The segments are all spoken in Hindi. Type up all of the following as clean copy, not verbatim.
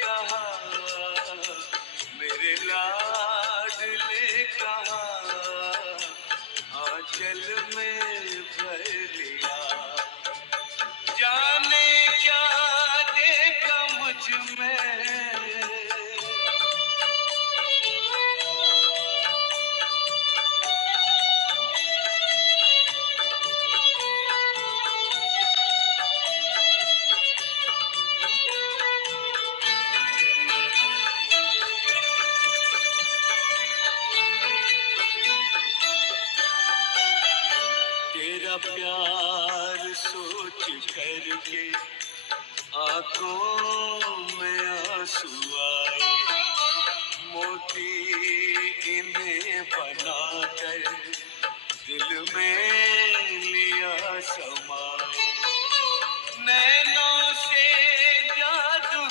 कहा, मेरे लाडले कहा, आंचल में भर लिया। जाने क्या देखा मुझ में, तेरा प्यार सोच करके आंखों में आंसू आए, मोती इन्हें बनाकर दिल में लिया समाए, नैनों से जादू।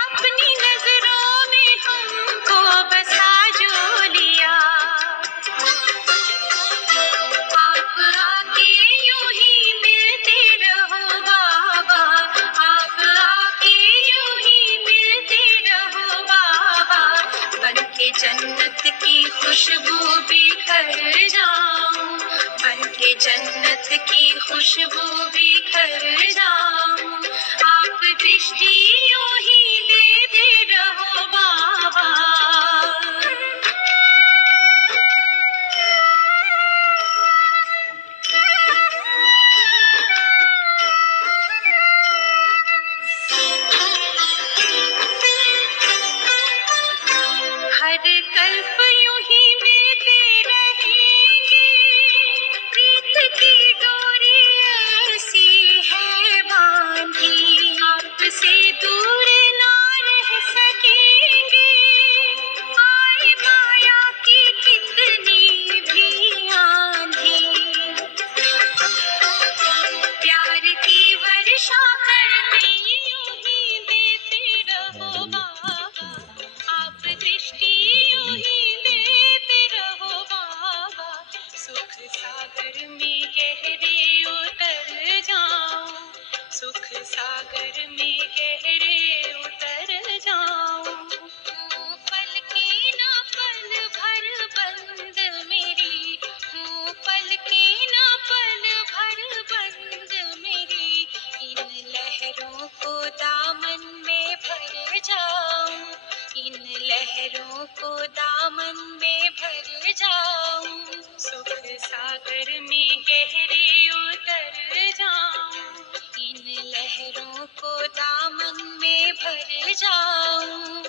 अपनी नजरों में हमको बसा जो लिया, आप आके यूं ही मिलते रहो बाबा, आप आके यूं ही मिलते रहो बाबा, बनके जन्नत की खुशबू बिखर जाऊं, बनके जन्नत की खुशबू बिखर जाऊं, आप दृष्टि यूं ही देते रहो बाबा। हर कल्प यूं ही मिलते रहेंगे, प्रीत की डोरी ऐसी है बांधी, आपसे दूर ना रह सकेंगे, आए माया की कितनी भी आंधी, प्यार की वर्षा करते यूं ही देते रहो बाबा, आप दृष्टि यूं ही देते रहो बाबा, सुख सागर में गहरे उतर जाऊं, सुख सागर में गहरे उतर जाऊं, पल की ना पल भर बंद मेरी, पल की ना पल भर बंद मेरी, इन लहरों को दामन में भर जाऊं, इन लहरों को दामन में भर जाऊं, सुख सागर में गहरे उतर जाऊं, इन लहरों को दामन में भर जाऊं।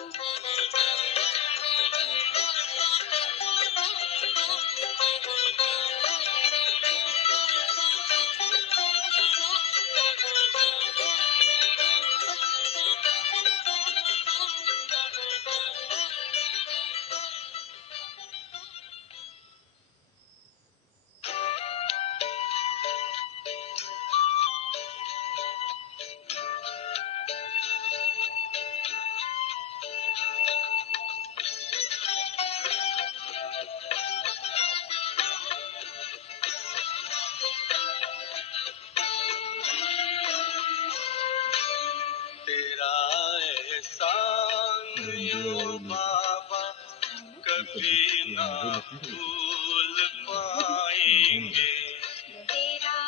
तेरा एहसान यूं बाबा कभी ना भूल पाएंगे, तेरा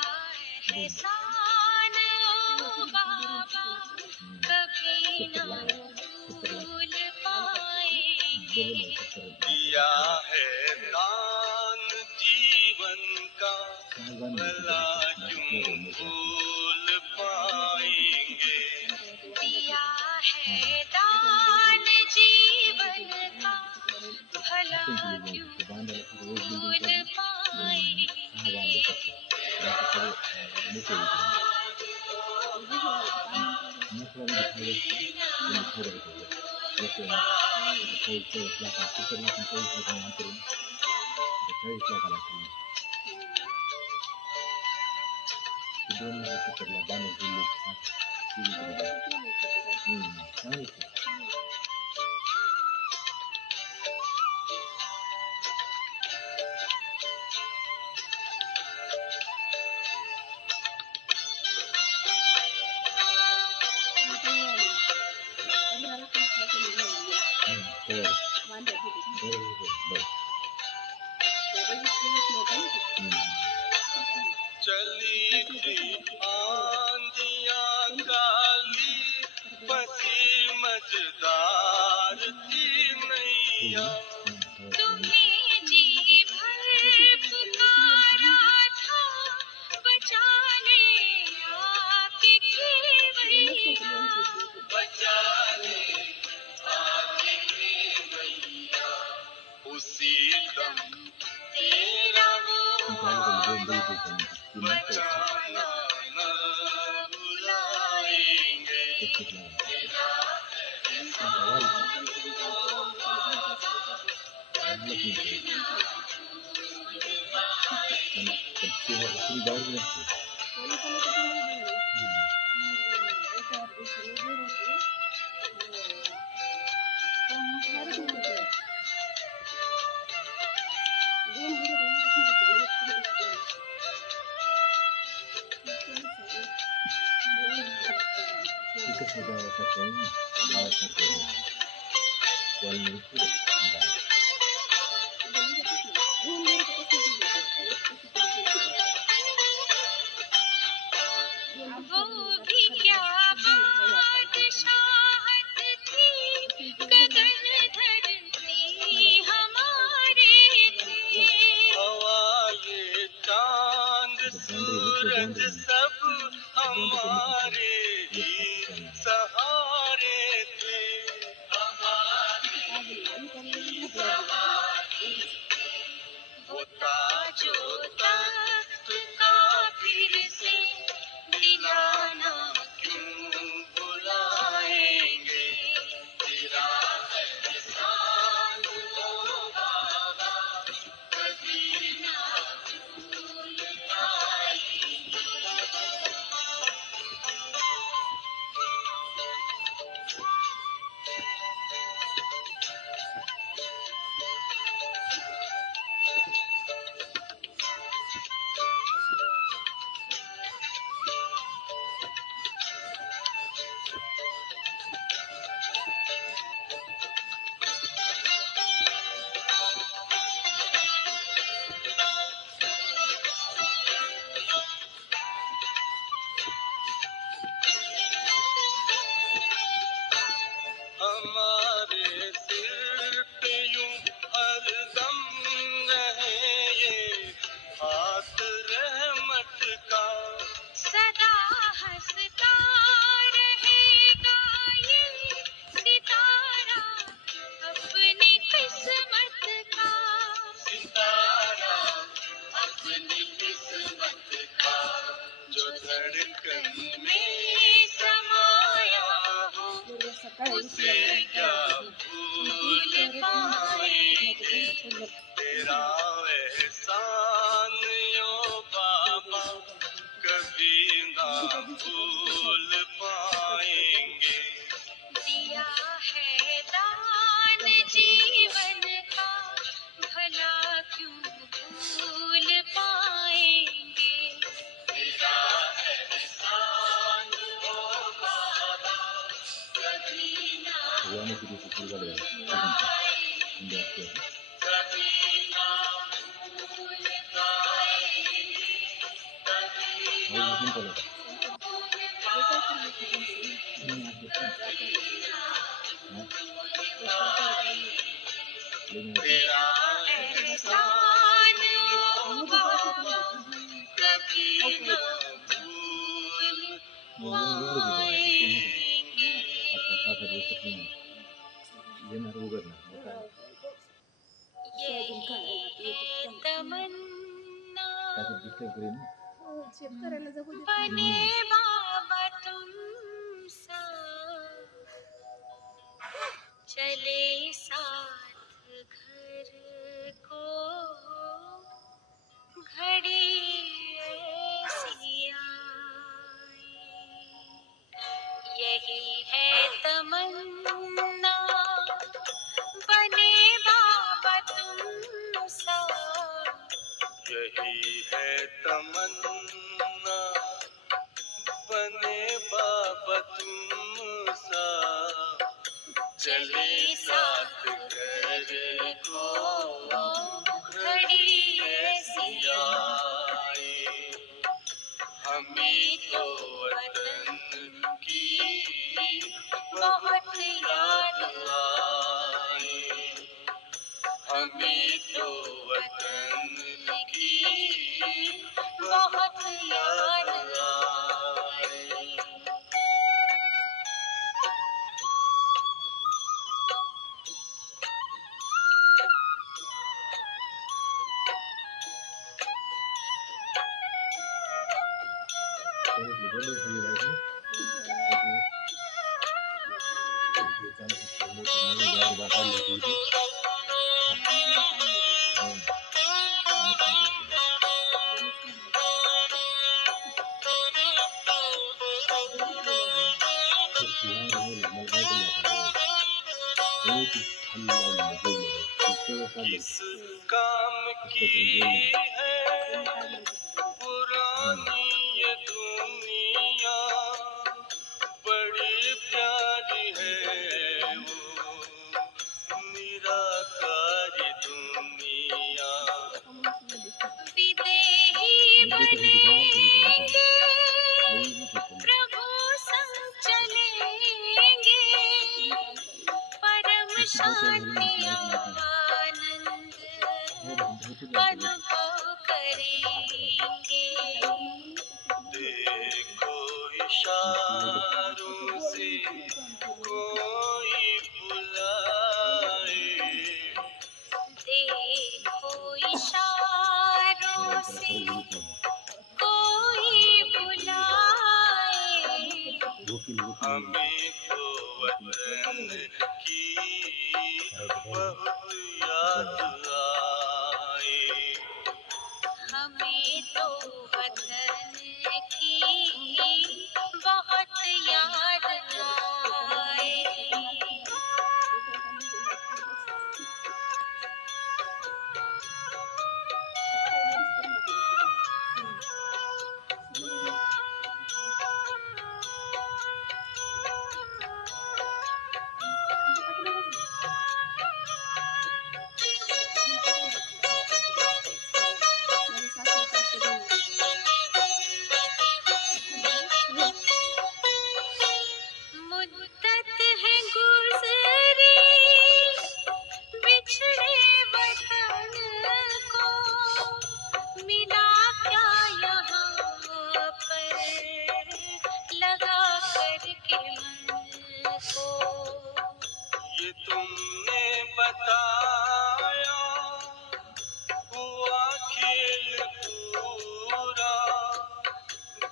एहसान ओ बाबा कभी ना भूल पाएंगे, दिया है दान जीवन का भला क्यों भूल पाएंगे, दिया है दान जीवन का भला क्यों भूल पाएंगे। चली थी आंधियां काली, फंसी मझदार थी नैया। तुम्हें जी भर पुकारा था, बचा ले आके केवैया, बचा ले आके केवैया। उसी दम तेरा वो बचाना न भुलाएंगे। तेरा एहसान कभी ना भुलाएंगे। वो भी क्या बादशाहत थी, गगन धरती हमारे थे। हवाले चांद सूरज सब हमारे ही सहारे थे, हमारे ही सहारे। वो ताजो तख्त का फिर से दिलाना क्यों भुलाएंगे। तेरा एहसान ओ बाबा कभी ना भूल पाएंगे। हमारे सिर पे यूं हरदम रहे ये हाथ रहमत का, सदा हंसता रहेगा ये सितारा अपनी किस्मत का, सितारा अपनी किस्मत का। जो धड़कन में समाया हो उसे क्या भूल पाएंगे। तेरा एहसान यो बाबा कभी ना भूल पाएंगे। दिया है दान जीवन का, भला क्यों भूल पाएंगे। तेरा एहसान ओ बाबा कभी ना भुलाएंगे, कभी ना भूल पाएंगे, कभी ना भूल पाएंगे, कभी ना भूल पाएंगे। तेरा एहसान ओ बाबा कभी ना भूल पाएंगे। ये तमन्ना बने बाबा तुम सा, चले साथ घर को घड़ी ऐसी आई। यही है तमन्ना, बने बाबा तुम सा। यही है तमन्ना, बने बाबा तुम सा। चले साथ घर को घड़ी ऐसी आए, हमें तो वतन की बहुत याद आए। हमें तो वतन की बहुत याद आए। किस काम की है पुरानी ये दुनिया, बड़ी प्यारी है वो निराकारी दुनिया। विदेही बनेंगे, प्रभु संग चलेंगे, परम शांति आनंद अनुभव करेंगे। देखो इशारों से कोई बुलाए, देखो इशारों से कोई बुलाए, हमें तो वतन की बहुत याद आए। हमें तो वतन की बहुत याद आए। मुद्दत है गुज़री बिछड़े वतन को, मिला क्या यहाँ पर लगा करके मन को। ये तुमने बताया हुआ खेल पूरा,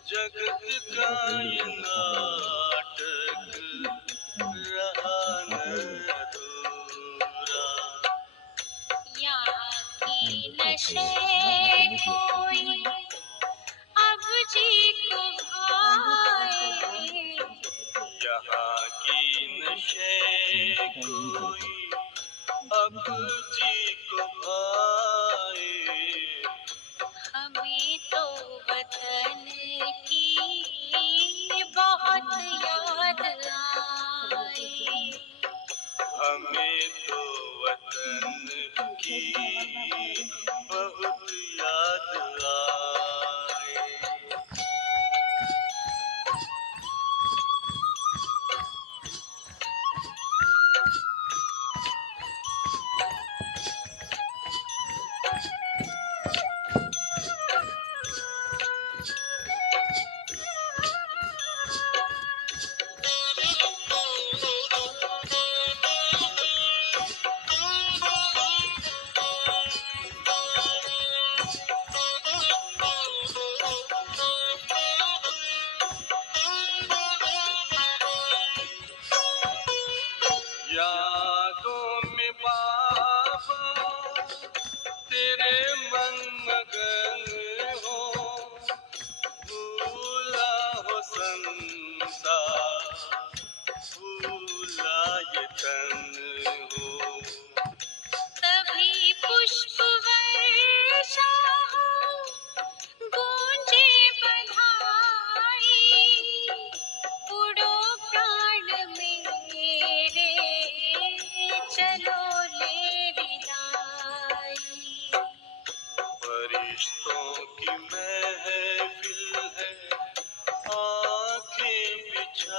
जगत का ये नाटक रहा न अधूरा। यहाँ की नशे कोई अब जी को भाए, यहाँ की नशे कोई अब जी को भाए। हमें तो वतन की बहुत याद आए। हमें तो वतन की बहुत याद आए।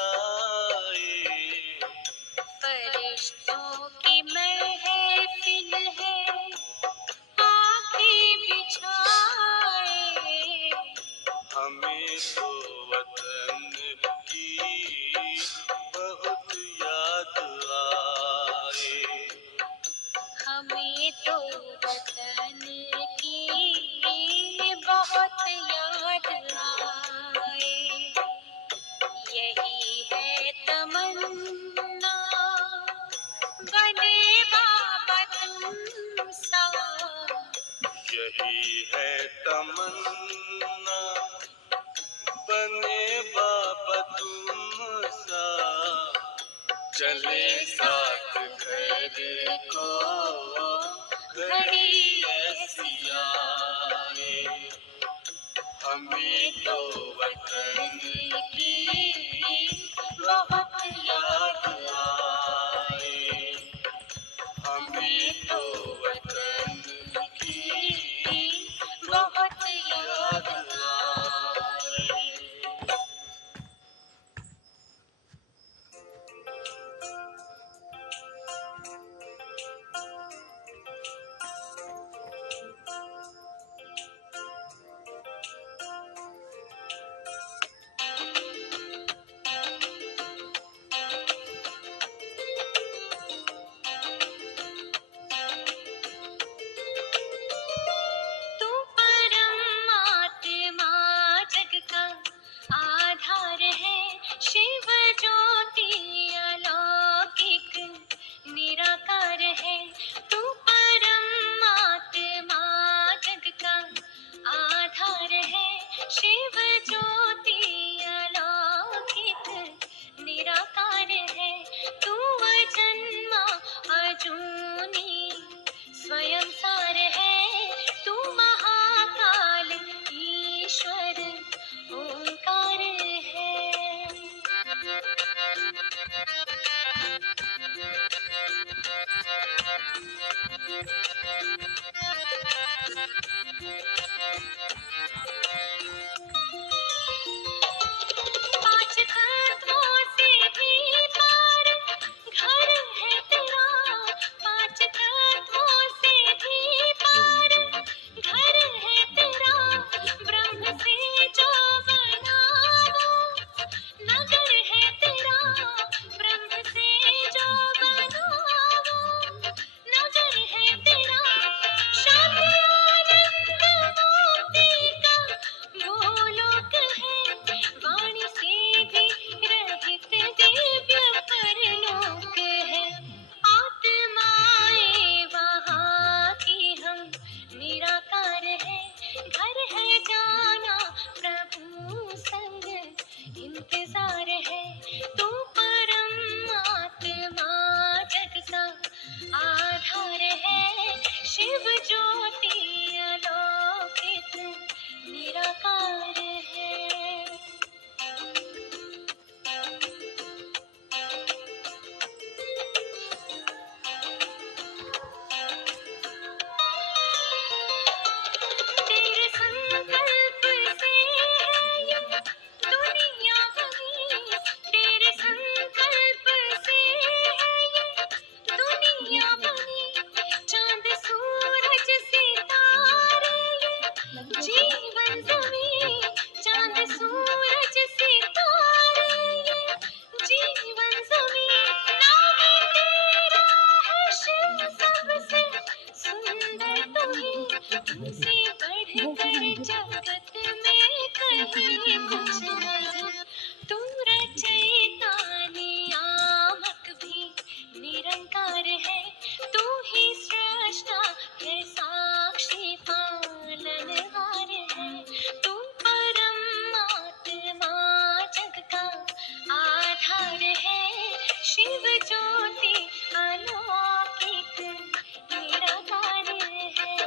बरसाए। फरिश्तों की महफिल है, आके बिछाए। हमें तो वतन की बहुत याद आए। हमें तो वतन की बहुत याद आए। यही है तमन्ना, बने बाबा तुम सा। यही है तमन्ना, बने बाबा तुम सा। चले साथ घर को घड़ी ऐसी आए। हमें तो वतन की बहुत याद आए। हमें तो वतन की बहुत याद आए। तू परमात्मा जग का आधार है, शिव ज्योति अलौकिक निराकार है। तू परमात्मा जग का आधार है, शिव ज्योति अलौकिक निराकार है। तू अजन्मा अजूनी स्वयं सार है। तू महाकाल ईश्वर ओंकार है। पांच तत्वों से भी पार घर है तेरा। पांच तत्वों से भी पार घर है तेरा। ब्रह्म से जो बना वो नगर है तेरा। ब्रह्म से जो बना वो नगर है तेरा। शांति आनंद मुक्ति का गोलोक है। वाणी से भी रहित दिव्य परलोक है। आत्माएं वहाँ की हम निराकार है। घर है जाना प्रभु संग इंतजार है। तू परमात्मा जग का आधार है, शिव ज्योति अलौकिक निराकार है। तेरे संकल्प से है ये दुनिया बनी। तेरे संकल्प से है ये दुनिया बनी। चांद सूरज सितारे ये जीवन जमी। चांद सूरज सितारे ये जीवन जमी। नाम तेरा है शिव सबसे सुंदर तू ही। तुमसे बढ़कर जगत में कहीं कुछ नहीं। तू रचयिता नियामक भी निरंकार है। तू ही सृष्टा है, साक्षी पालनहार है। तू परमात्मा जग का आधार है, शिव ज्योति अलौकिक निराकार है।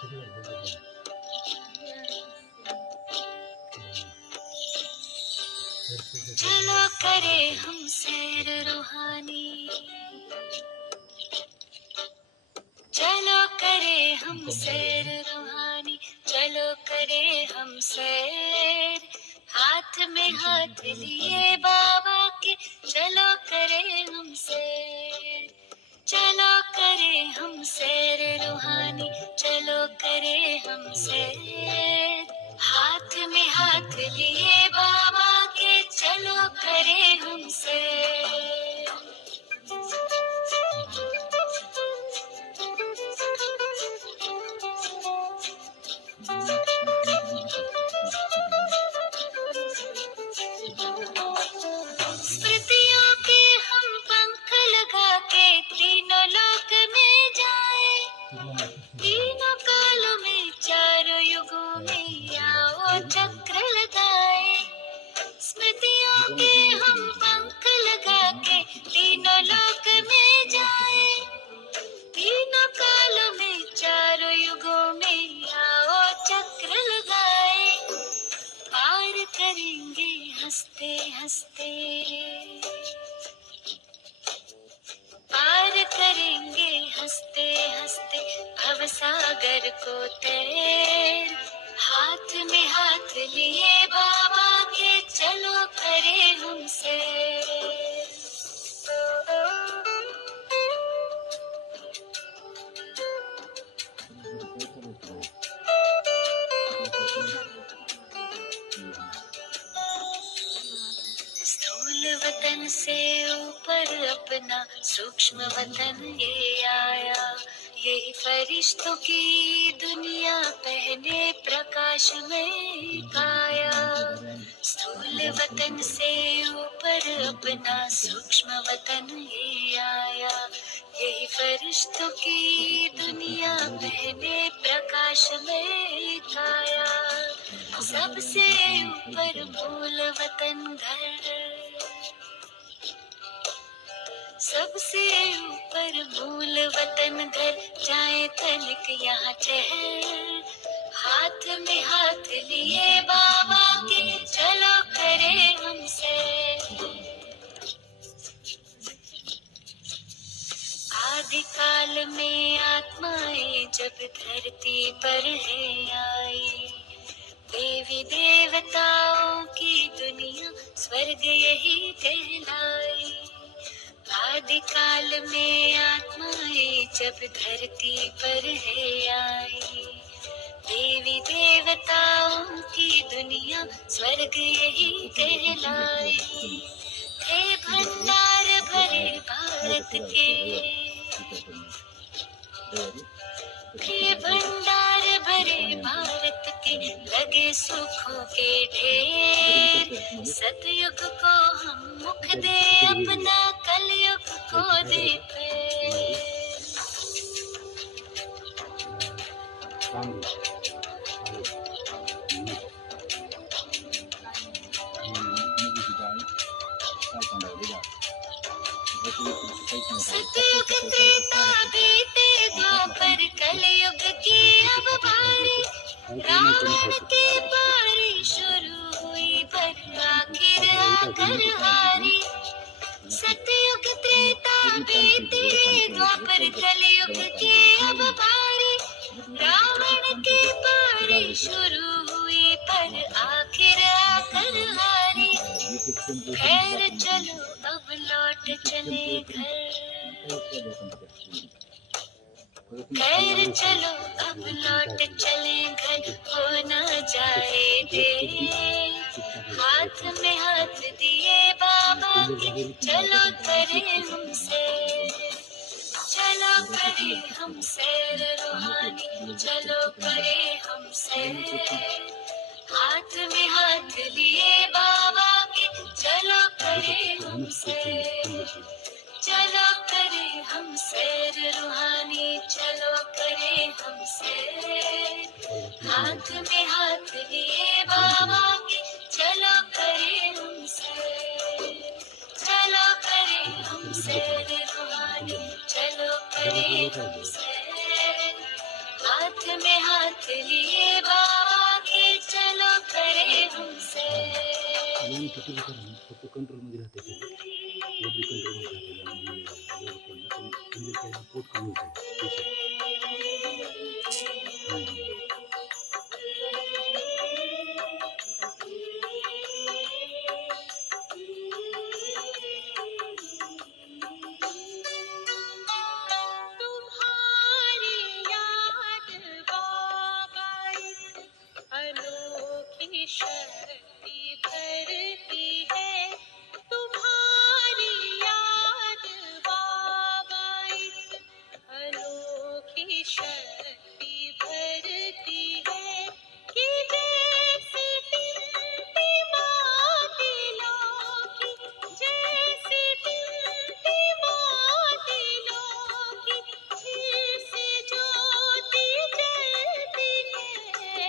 चलो करे हम सैर रूहानी, चलो करे हम सैर रूहानी, चलो करे हम सैर, हाथ में हाथ लिए बाबा के, चलो करे हम सैर, चलो करे हम सैर रूहानी, चलो करे हम सैर, हाथ में हाथ लिए बाबा के, चलो करे हम सैर। स्मृतियों के हम पंख लगा के तीनों लोक में जाए, तीनों कालों में चारों युगों में आओ चक्र लगाए। स्मृतियों के हम पंख लगा के तीनों लोक में जाए, तीनों कालों में चारों युगों में आओ चक्र लगाए, पार करेंगे हंसते हंसते, पार करेंगे हंसते हंसते भवसागर को तैर, हाथ में हाथ लिए बाबा के, चलो करे हम सैर। स्थूल वतन से ऊपर अपना सूक्ष्म वतन ये आया, यही फरिश्तों की दुनिया पहने प्रकाश में काया। स्थूल वतन से ऊपर अपना सूक्ष्म वतन ये आया, यही फरिश्तों की दुनिया पहने प्रकाश में काया। सबसे ऊपर मूल वतन घर, सबसे ऊपर मूल वतन घर, जाए तनिक यहाँ ठहर, हाथ में हाथ लिए बाबा के, चलो करे हम सैर। आदि काल में आत्माएं जब धरती पर है आई, देवी देवताओं की दुनिया स्वर्ग यही कहलाई। आदि काल में आत्माएं जब धरती पर है आई, देवी देवताओं की दुनिया स्वर्ग यही कहलाई। थे भंडार भरे भारत के, थे भंडार भरे भारत के, लगे सुखों के ढेर, सतयुग को हम मुख दे अपना, कलयुग को दे फेर। सतयुग त्रेता बीते द्वापर, कलयुग की अब बारी, रावण की बारी शुरू हुई पर आखिर आकर हारी। सतयुग त्रेता बीते द्वापर, कलयुग की अब बारी, रावण की बारी शुरू हुई पर आखिर आकर हारी। खैर चलो अब लौट चले घर, खैर चलो अब लौट चले घर, हो न जाए देर, हाथ में हाथ दिए बाबा के, चलो करे हम सैर, चलो करे हम सैर रूहानी, चलो करे हम सैर, हाथ में हाथ लिए बाबा के, चलो करे हम सैर, चलो करे हम सैर रूहानी, चलो करे हम सैर, हाथ में हाथ लिए बाबा के, चलो करे हम सैर, चलो करे हम सैर रूहानी, चलो करे हम सैर, हाथ हाथ में हाथ लिए बाबा के चलो करे हमसे आणि किती विचार फक्त कंट्रोलमध्ये राहते ते योग्य कंट्रोलमध्ये राहते आणि एवढं केलं पण म्हणजे त्याला पोट कमी होतं पेशंट तुम्हारी याद बाबा अनोखी शक्ति भरती है तुम्हारी याद बाबा अनोखी शक्ति भरती है कि जैसे टिमटिमाती लौकी जैसे टिमटिमाती लौकी फिर से ज्योति जलती है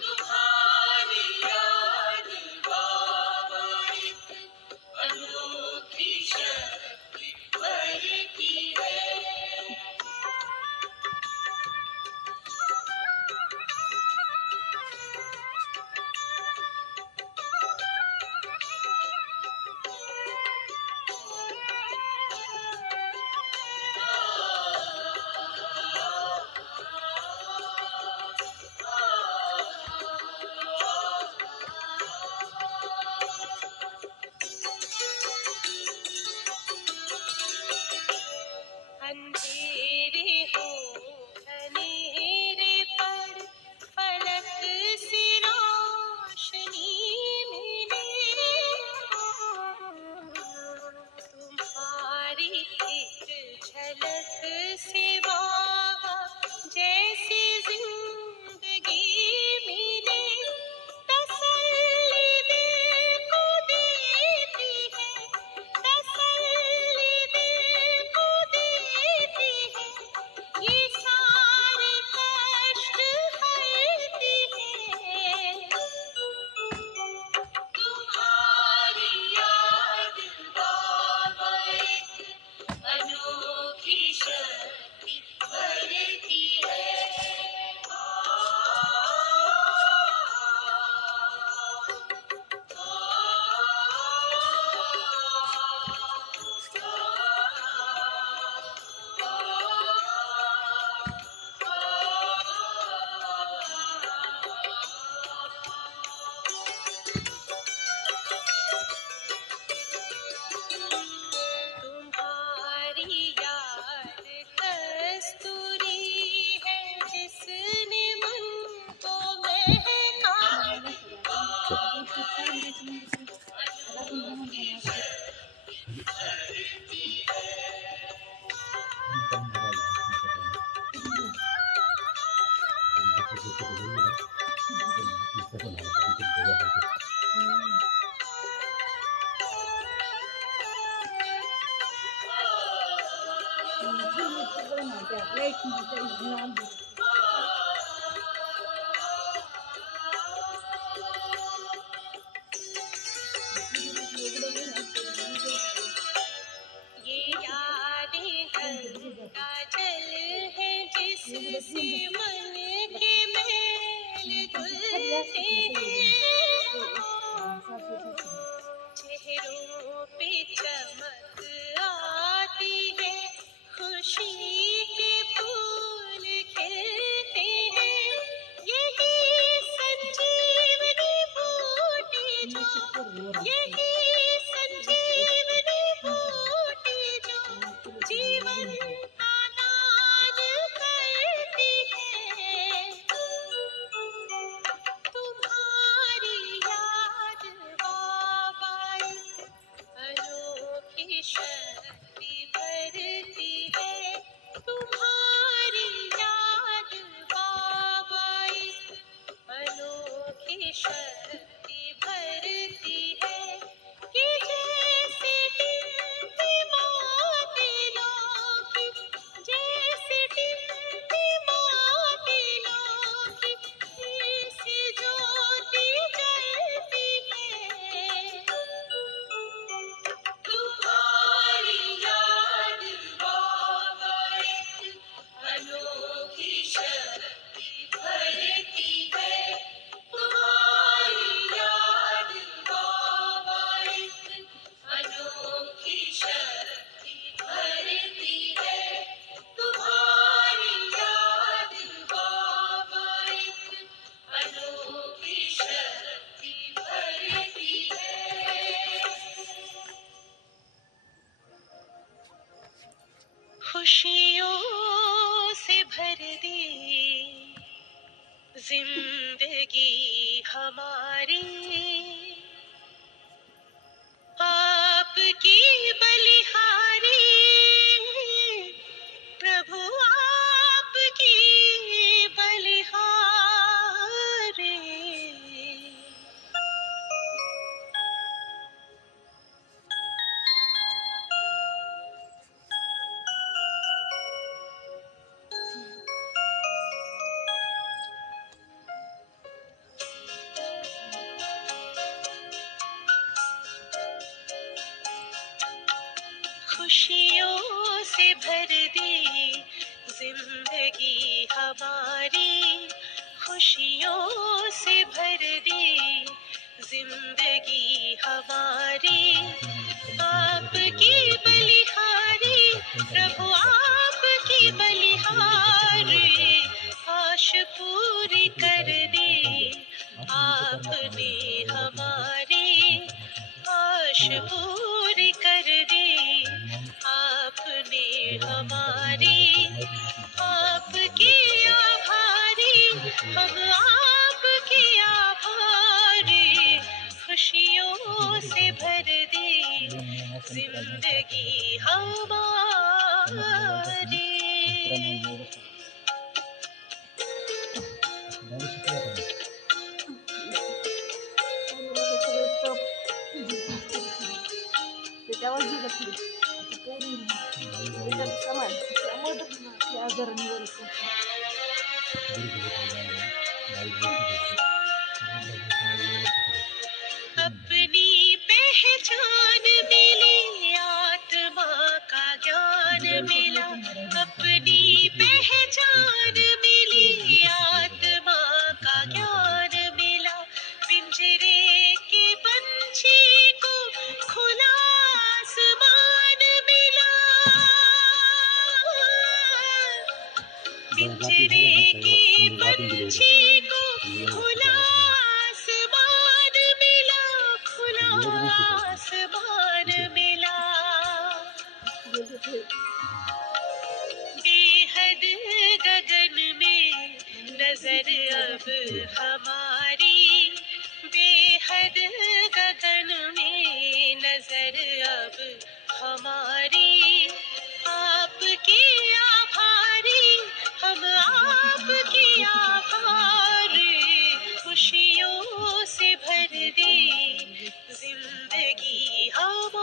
तुम्हारी याद बाबा अनोखी शक्ति भरती है अंधेरे हो घनेरे पर फलक से रोशनी मिले तुम्हारी एक झलक से बाबा जैसी जिंदगी मिले तसल्ली दिल को देती है तसल्ली दिल को देती है ये सारे कष्ट हरती है तुम्हारी याद बाबा अनोखी शक्ति भरती है तुम्हारी याद कस्तूरी है जिसने मन को ये यादें गंगा जल है जिससे मन के मैल धुलते हैं चेहरों पे चमक आती है खुशी के फूल खिलते खुशियों से भर दे जिंदगी हमारी, आपकी बलिहारी प्रभु, आपकी बलिहारी। खुशियों से भर दे जिंदगी हमारी, खुशियों से भर दे जिंदगी हमारी, आपकी बलिहारी प्रभु, आपकी बलिहारी आश पूरी कर दे आपने हमारी, आश पूरी कर दे आपने हमारी, आपके आभारी हम, आपके आभारी खुशियों से भर दे जिंदगी हमारी। अपनी पहचान मिली, आत्मा का ज्ञान मिला, अपनी पहचान मिली, आत्मा का ज्ञान मिला, पिंजरे के पंछी को खुला आसमान मिला, पिंजरे के पंछी को खुला आसमान मिला, खुला आसमान मिला। बेहद गगन में नजर अब हमारी, बेहद गगन में नजर अब हमारी, आपके आभारी हम, आपके आभारी खुशियों से भर दे जिंदगी हमारी।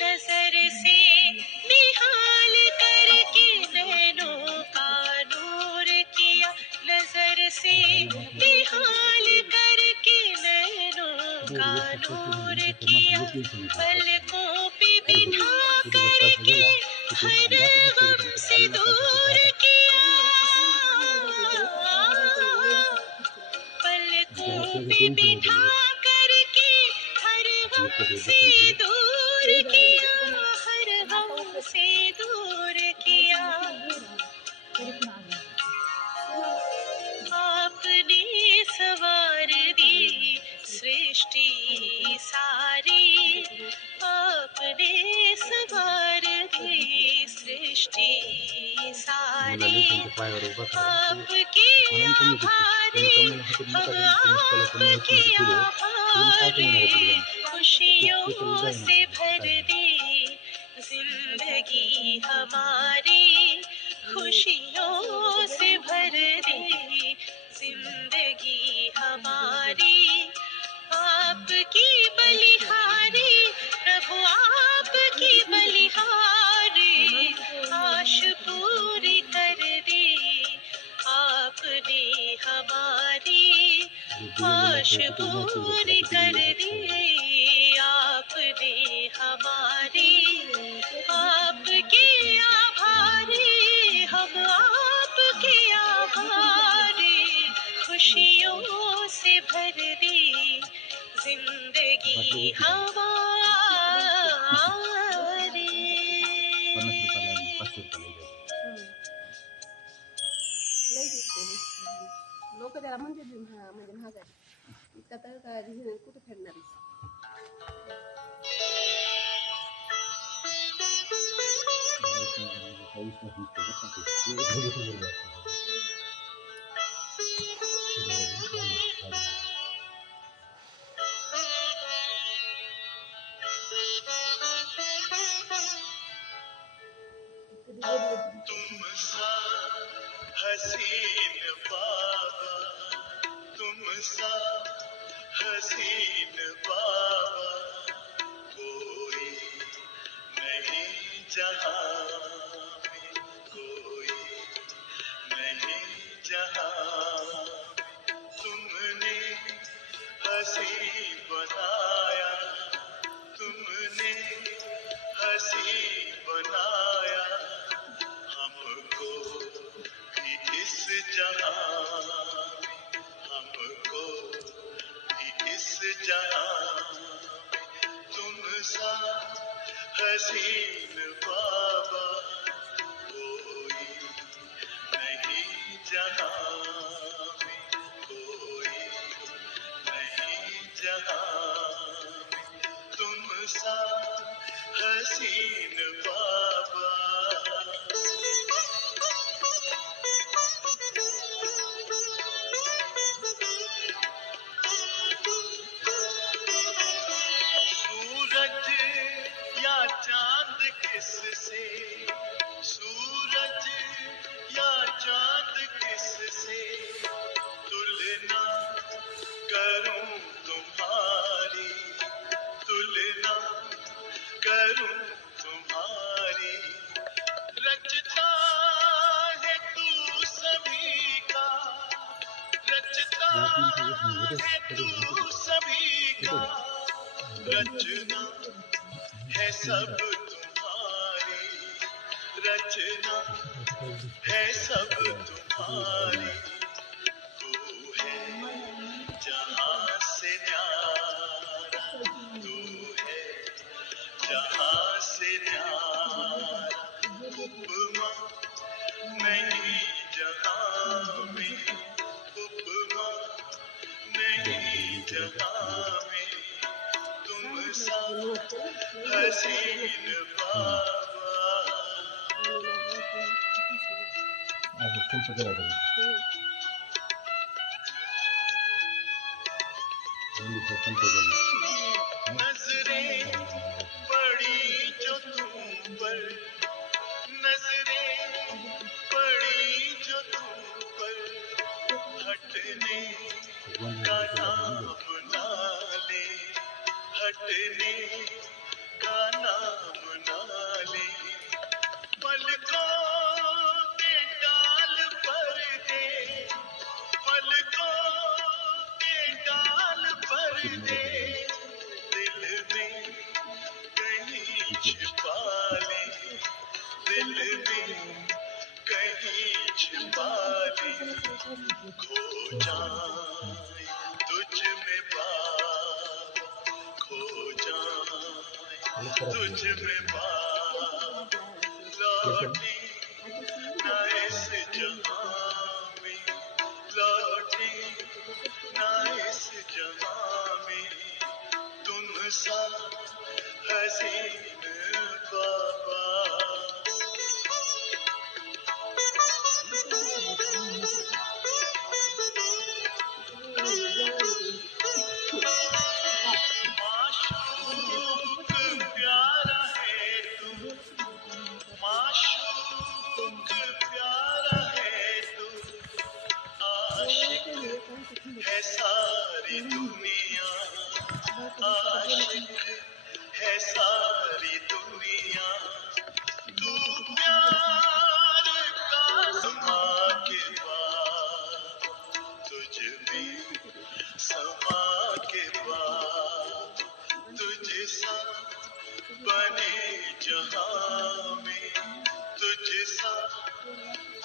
नजर से निहाल करके नैनों का नूर किया, नजर से निहाल करके नैनों का नूर किया, पलकों पे बिठा करके हर गम से दूर किया, पलकों पे बिठा करके हर गम से दूर किया, हर गम से दूर किया। आपने सवार दी सृष्टि सारी, आपने सवार दी सृष्टि सारी, आपके आभारी हम, आपके आभारी खुशियों से भर दे जिंदगी हमारी, खुशियों से भर दे जिंदगी हमारी, आपकी बलिहारी प्रभु, आपकी बलिहारी आश पूरी कर दे आपने हमारी, आश पूरी कर दी आपने हमारी, आपके आभारी हम, आपके हवा रे 50 रुपयाला 500 रुपयाला लोक त्याला म्हणते म्हणजे महागारी इतका तर कुठे फेडणार तुम सा हसीन बाबा, तुम सा हसीन बाबा कोई नहीं जहां में, कोई नहीं जहां में। तुमने हंसी बनाया, तुमने हंसी बनाया हमको भी इस जहां में, हमको भी इस जहां में। तुम सा हसीन बाबा कोई नहीं जहां में, कोई नहीं जहां में। तुम सा हसीन बाबा। सूरज या चांद किससे, सूरज या चांद किससे तुलना करूं तुम्हारी, तुलना करूं तुम्हारी। रचता है तू सभी का, रचता है तू सभी का, रचना है सब तुम्हारी, रचना है सब तुम्हारी। तू है जहां से न्यारा, तू है जहां से न्यारा। उपमा नहीं जहां में, उपमा नहीं जहां में। तुम सा हसीन बाबा। नजरें पड़ी जो तुम पर, नजरें पड़ी जो तुम पर, हटने का नाम ना ले, हटने का नाम ना ले। पलकों के डाल पर दे, पलकों के डाल पर दे, दिल में कहीं छिपा ले, दिल में कहीं छिपा ले। खो जाए तुझ में बाबा, खो जाए तुझ में बाबा। लौटी ना इस जहां में, लौटी ना इस जहां में। तुम सा हसीन बाबा। माशूक प्यारा है तू, माशूक प्यारा है तू। आशिक है सारी दुनिया, आशिक है सारी दुनिया। तू प्यार का समा के बाद, तुझ में समा के बाद, तुझ सा बने जहां में, तुझ सा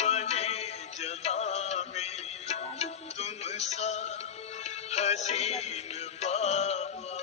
बने जहां में। तुम सा हसीन बाबा।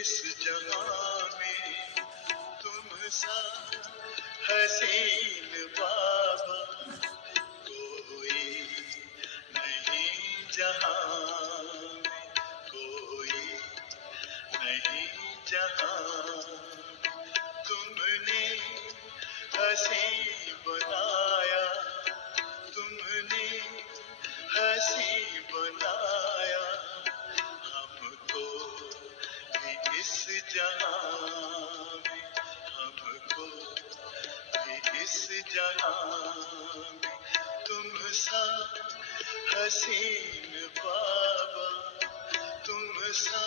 इस जहां में तुम सा हसीन बाबा कोई नहीं, जहां में कोई नहीं, जहां तुमने हंसी बनाया, तुमने हंसी बनाया हमको भी इस जहां में, हमको भी इस जहां में तुम सा हसीन बाबा, तुम सा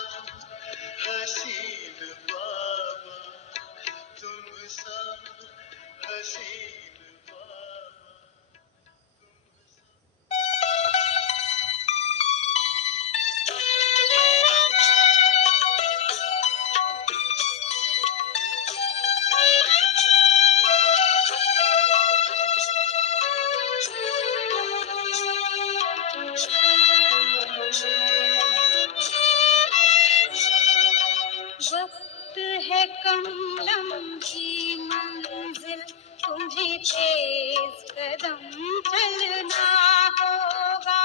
हसीन बाबा, तुम सा हसीन बाबा, तुम सा वक्त है कम लम्ही मंजिल, तुम्हें तेज कदम चलना होगा।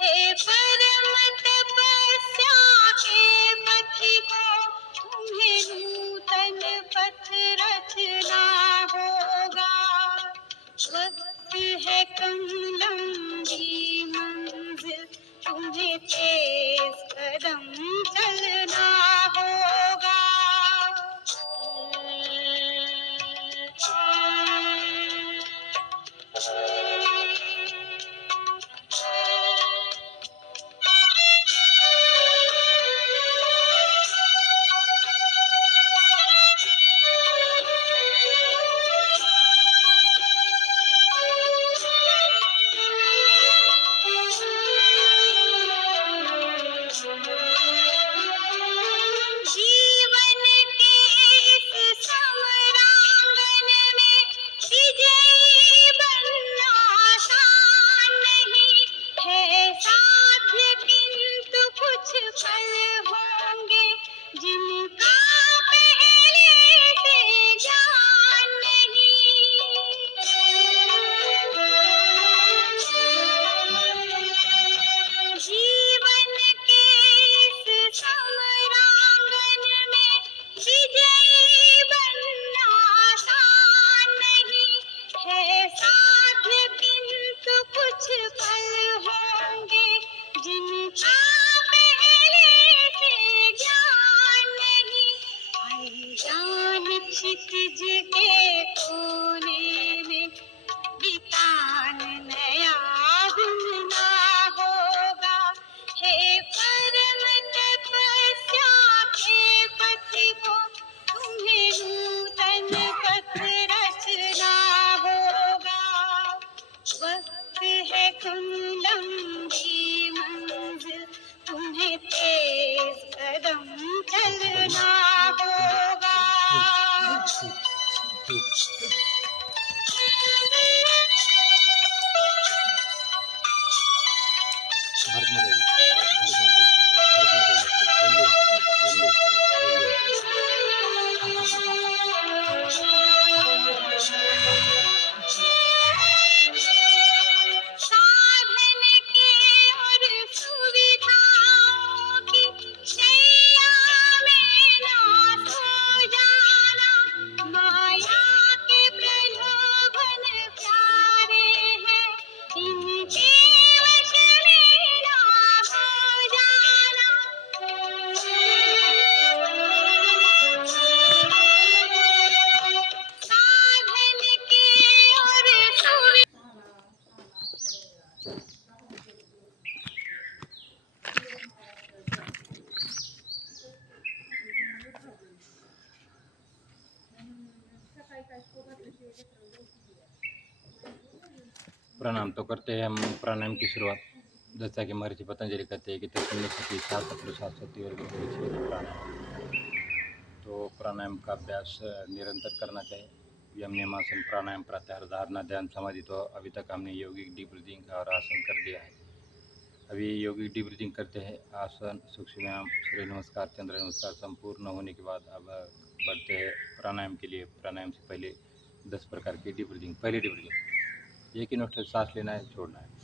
हे परम तपस्या के पथिको, तुम्हें नूतन पथ रचना होगा। वक्त है कम लम्ही मंजिल, तुम्हें तेज कदम चलना होगा। जीवन के इस समरांगन में विजयी बनना आसान नहीं है साध्य, किंतु कुछ पल होंगे जिनका पहले से ज्ञान नहीं। जीवन के इस समरांगन में विजयी बनना आसान नहीं है साध्य, किंतु कुछ पल होंगे जिनका पहले से ज्ञान नहीं। अनजान क्षितिज के कोने में वितान नया ढूंढना होगा। हे परम तपस्या के पथिको, तुम्हें नूतन पथ रचना होगा। वक्त है कम लम्ही मंजिल, तुम्हें तेज कदम चलना होगा। भारत माता की, भारत माता की, भारत माता की, साधन के और सुविधाओं की शैया में ना सो जाना, माया के प्रलोभन प्यारे हैं, इनके वश में ना हो जाना। साधन के और प्रणाम। तो करते हैं हम प्राणायाम की शुरुआत। जैसा कि महर्षि पतंजलि कहते हैं कि तस्वीर सती शास्त्र प्रशास्त्री और प्राणायाम। तो प्राणायाम का अभ्यास निरंतर करना चाहिए। यम नियमासन, प्राणायाम, प्रत्याहार, धारणा, ध्यान, समाधि, तो अभी तक हमने यौगिक डीप ब्रीदिंग का और आसन कर दिया है। अभी योगी डीप ब्रीथिंग करते हैं, आसन, सूक्ष्म व्यायाम, सूर्य नमस्कार, चंद्र नमस्कार संपूर्ण होने के बाद अब बढ़ते हैं प्राणायाम के लिए। प्राणायाम से पहले 10 प्रकार की डीप ब्रीथिंग। पहले डीप ब्रीथिंग, एक ही नोट सांस लेना है, छोड़ना है।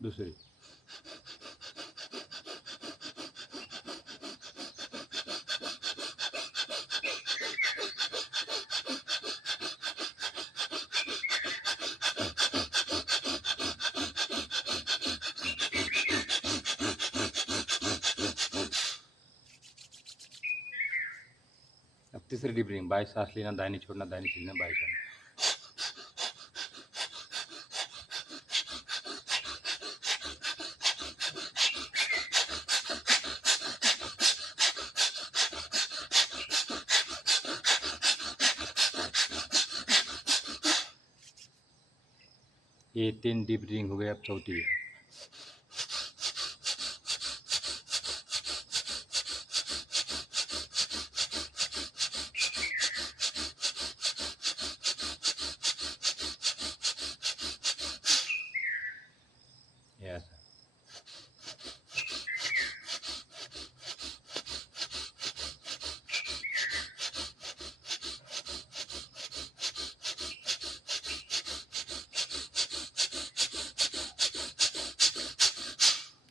दूसरी, अब तीसरी डीप ब्रीथिंग, बाएं सांस लेना, दाहिनी छोड़ना, दाहिनी छोड़ना, बाएं छोड़ना। ये 3 डीप ब्रीथिंग हो गए। अब चौथी है, ये ऐसा।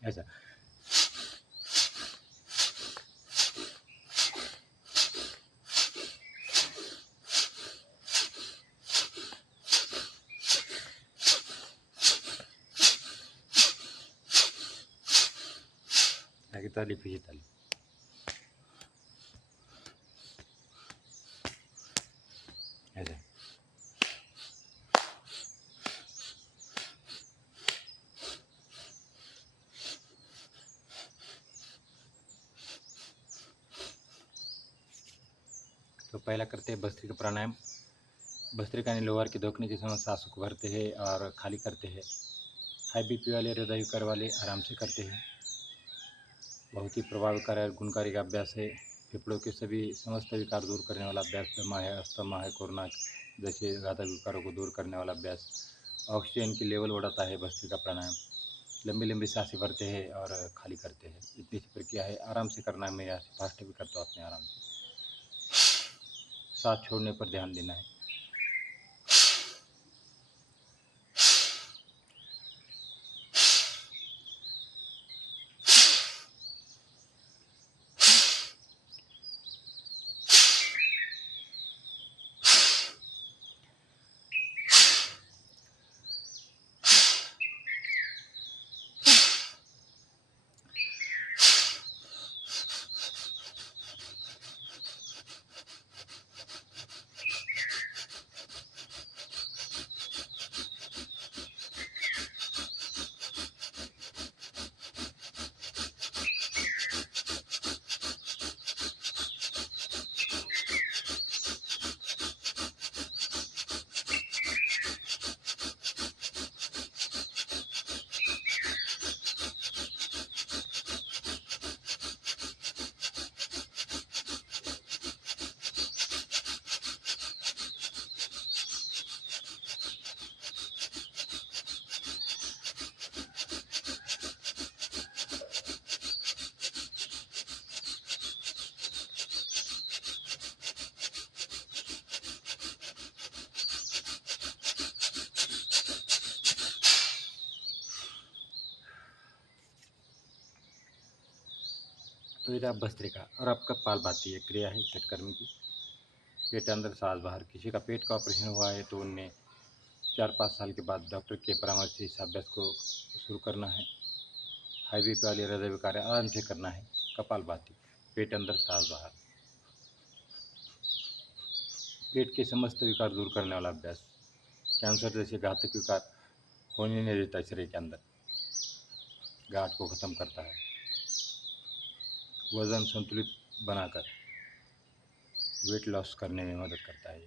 ऐसा आगे ताली, पीछे ताली। ऐसा तो पहला करते हैं भस्त्रिका प्राणायाम। भस्त्रिका यानी लोअर के धोखने के समय सांसों को भरते हैं और खाली करते हैं। हाई बीपी वाले, हृदय विकार वाले आराम से करते हैं। बहुत ही प्रभावकारी और गुणकारी का अभ्यास है। फेफड़ों के सभी समस्त विकार दूर करने वाला अभ्यास। दमा है, अस्थमा है, कोरोना जैसे घातक विकारों को दूर करने वाला अभ्यास। ऑक्सीजन की लेवल बढ़ाता है भस्त्रिका प्राणायाम। लंबी लंबी सांसें भरते हैं और खाली करते हैं। इतनी सी प्रक्रिया है, आराम से करना है। मैं यहाँ से फास्ट भी करता हूँ अपने आराम से। सांस छोड़ने पर ध्यान देना है। तो ये भस्त्रिका। और अब कपालभाति एक क्रिया है पेटकर्मी की। पेट अंदर, सांस बाहर। किसी का पेट का ऑपरेशन हुआ है तो उनने 4-5 साल के बाद डॉक्टर के परामर्श से इस अभ्यास को शुरू करना है। हाई बीपी वाले, हृदय विकार आराम से करना है। कपालभाति, पेट अंदर, सांस बाहर। पेट के समस्त विकार दूर करने वाला अभ्यास। कैंसर जैसे घातक विकार होने नहीं देता शरीर के अंदर, गांठ को खत्म करता है। वजन संतुलित बनाकर वेट लॉस करने में मदद करता है।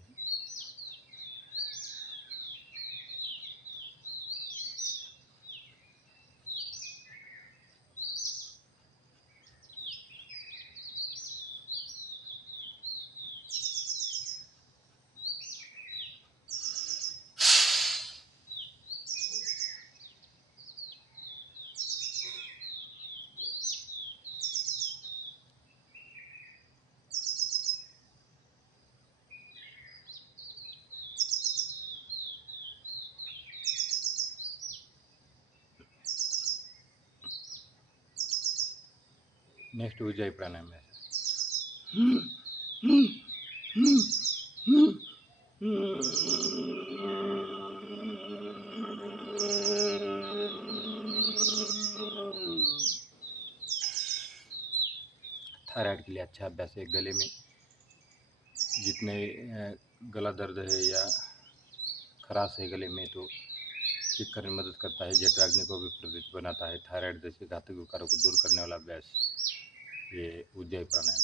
नेक्स्ट ऊंचाई प्राणायाम है। थायराइड के लिए अच्छा अभ्यास है। गले में जितने गला दर्द है या खराश है गले में तो ठीक करने में मदद करता है। जठराग्नि को भी प्रदीप्त बनाता है। थायराइड जैसे घातक विकारों को दूर करने वाला अभ्यास ये उज्जयी प्राणायाम।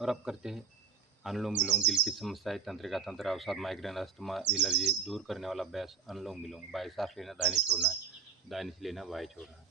और अब करते हैं अनुलोम विलोम। दिल की समस्याएं, तंत्रिका तंत्र, अवसाद, माइग्रेन, अस्थमा, एलर्जी दूर करने वाला अभ्यास अनुलोम विलोम। बाएं सांस लेना, दाहिने छोड़ना, दाहिने से लेना, बाएं छोड़ना।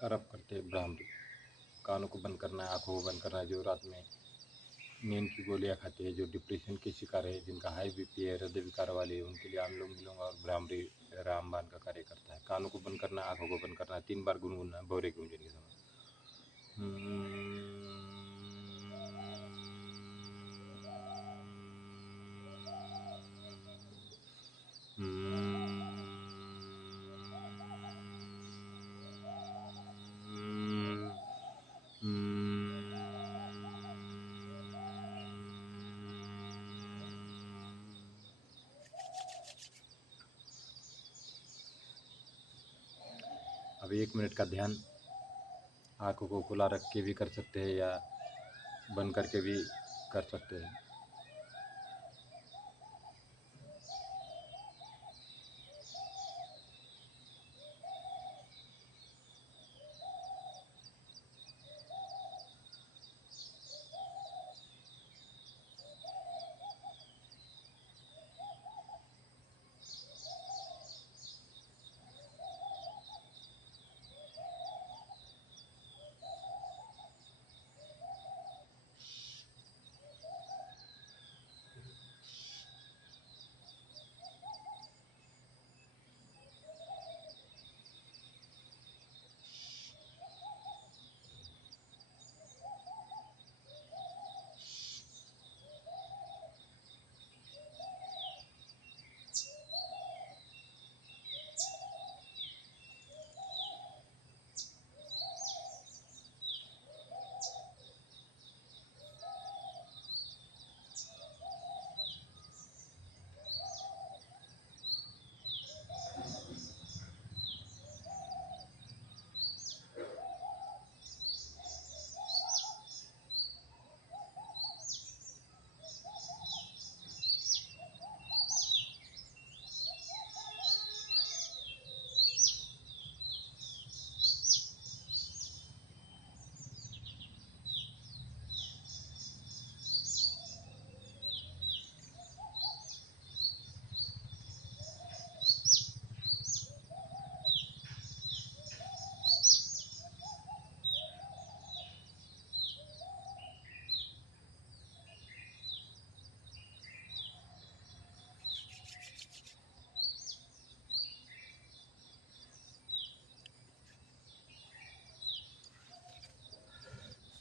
और अब करते हैं भ्रामरी। कानों को बंद करना है, आँखों को बंद करना है। जो रात में नींद की गोलियां खाते हैं, जो डिप्रेशन के शिकार है, जिनका हाई बीपी है, हृदय विकार वाले, उनके लिए अनुलोम विलोम और भ्रामरी रामबाण का कार्य करता है। कानों को बंद करना है, आँखों को बंद करना है, 3 बार गुनगुनना है भौरे गूंजन के समय। अब 1 मिनट का ध्यान आँखों को खुला रख के भी कर सकते हैं या बंद करके भी कर सकते हैं।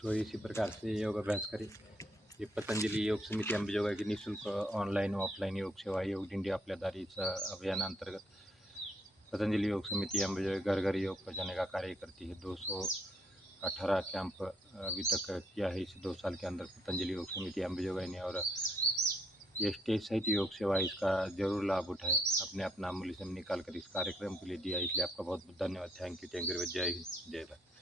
तो इसी प्रकार से योग अभ्यास करें। ये पतंजली योग समिती अंबेजोगाई की निःशुल्क ऑनलाईन व ऑफलाईन योग सेवा योग दिंडी आपल्या दारीचा अभियानांतर्गत पतंजलि योग समिति अंबेजोगाई घर घर योग पहुँचाने का कार्य करती है। 218 कैंप अभी तक किया है इस 2 साल के अंदर पतंजलि योग समिति अंबेजोगाई ने, और ये स्टेज सहित योग सेवा, इसका जरूर लाभ उठाए। अपने अपना अमूल्य समय निकाल कर इस कार्यक्रम के लिए दिया, इसलिए आपका बहुत बहुत धन्यवाद। थैंक यू जय हिंद जय भारत।